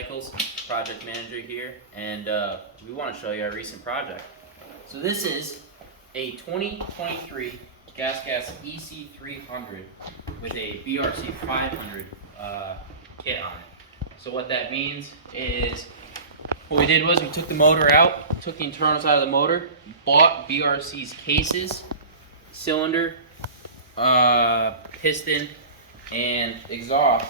Motorcycles, project manager here, and we want to show you our recent project. So this is a 2023 Gasgas EC300 with a BRC 500 kit on it. So what that means is, what we did was we took the motor out, took the internals out of the motor, bought BRC's cases, cylinder, piston, and exhaust,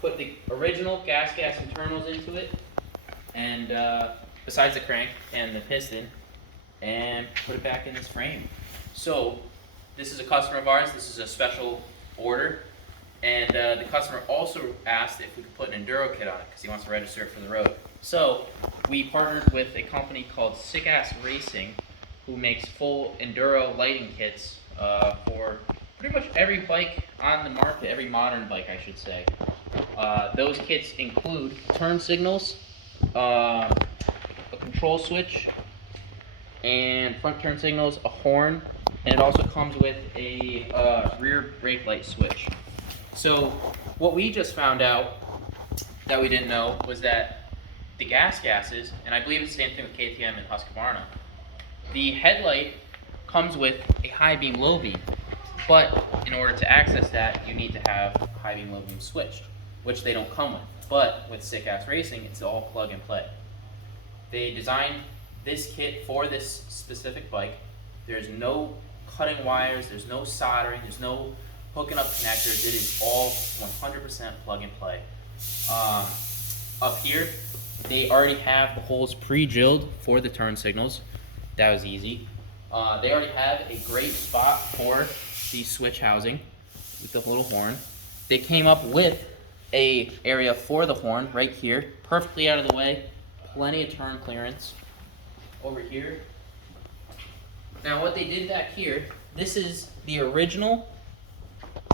put the original Gasgas internals into it, and besides the crank and the piston, and put it back in this frame. So this is a customer of ours. This is a special order, and the customer also asked if we could put an enduro kit on it because he wants to register it for the road. So we partnered with a company called Gasgas Racing, who makes full enduro lighting kits for pretty much every bike on the market, every modern bike, I should say. Those kits include turn signals, a control switch, and front turn signals, a horn, and it also comes with a rear brake light switch. So what we just found out that we didn't know was that the Gasgases, and I believe it's the same thing with KTM and Husqvarna, the headlight comes with a high beam, low beam. But in order to access that, you need to have high beam, low beam switched, which they don't come with. But with Gasgas Racing, it's all plug and play. They designed this kit for this specific bike. There's no cutting wires, there's no soldering, there's no hooking up connectors. It is all 100% plug and play. Up here, they already have the holes pre-drilled for the turn signals. That was easy. They already have a great spot for the switch housing with the little horn. They came up with a area for the horn right here, perfectly out of the way, plenty of turn clearance. Over here. Now what they did back here, this is the original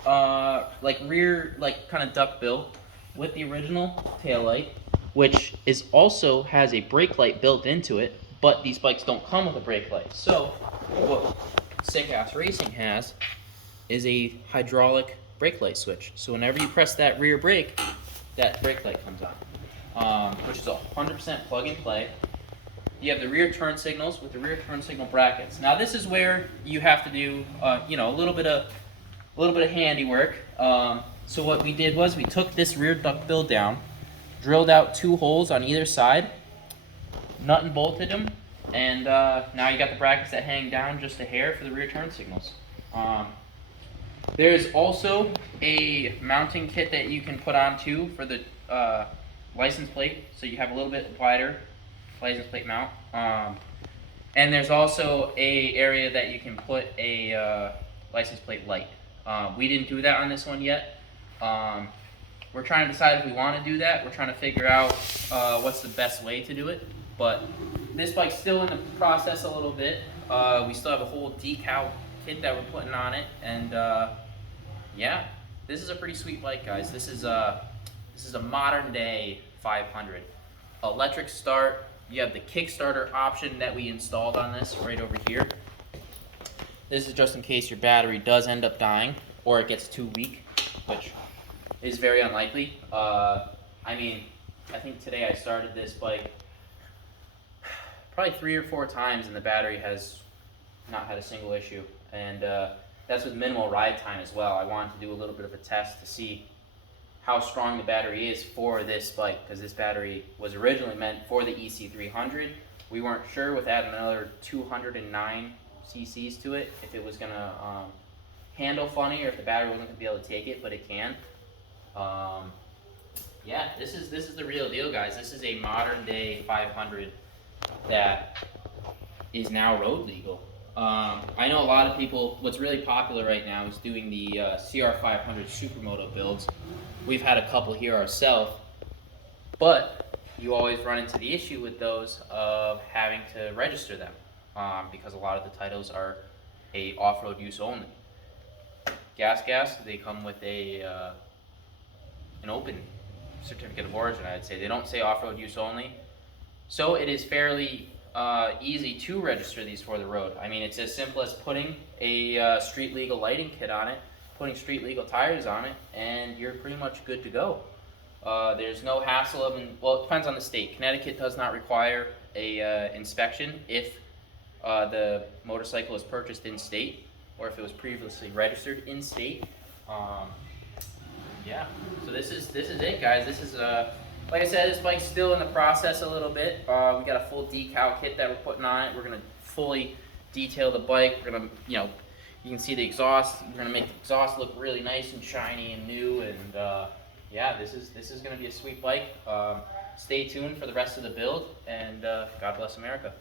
rear kind of duck bill with the original taillight, which is also has a brake light built into it, but these bikes don't come with a brake light. So what Gasgas Racing has is a hydraulic brake light switch. So whenever you press that rear brake, that brake light comes on, which is 100% plug and play. You have the rear turn signals with the rear turn signal brackets. Now this is where you have to do, a little bit of handiwork. So what we did was we took this rear duck bill down, drilled out 2 holes on either side, nut and bolted them, and now you got the brackets that hang down just a hair for the rear turn signals. There's also a mounting kit that you can put on too for the license plate, so you have a little bit wider license plate mount. And there's also a area that you can put a license plate light. We didn't do that on this one yet. We're trying to decide if we want to do that. We're trying to figure out what's the best way to do it. But this bike's still in the process a little bit. We still have a whole decal kit that we're putting on it, and yeah, this is a pretty sweet bike, guys. This is a modern day 500. Electric start. You have the Kickstarter option that we installed on this right over here. This is just in case your battery does end up dying or it gets too weak, which is very unlikely. I think today I started this bike probably 3 or 4 times and the battery has not had a single issue. And that's with minimal ride time as well. I wanted to do a little bit of a test to see how strong the battery is for this bike, because this battery was originally meant for the EC300. We weren't sure with adding another 209 cc's to it if it was gonna handle funny or if the battery wasn't gonna be able to take it, but it can. Yeah, this is the real deal, guys. This is a modern day 500 that is now road legal. I know a lot of people, what's really popular right now is doing the CR500 Supermoto builds. We've had a couple here ourselves, but you always run into the issue with those of having to register them because a lot of the titles are a off-road use only. Gasgas, they come with an open certificate of origin, I'd say. They don't say off-road use only, so it is fairly easy to register these for the road. I mean, it's as simple as putting a street legal lighting kit on it, putting street legal tires on it, and you're pretty much good to go. There's no hassle of, well, it depends on the state. Connecticut does not require a inspection if the motorcycle is purchased in state or if it was previously registered in state. Um, yeah, so this is it, guys. This is like I said, this bike's still in the process a little bit. We got a full decal kit that we're putting on it. We're gonna fully detail the bike. We're gonna, you know, you can see the exhaust. We're gonna make the exhaust look really nice and shiny and new. And yeah, this is gonna be a sweet bike. Stay tuned for the rest of the build. And God bless America.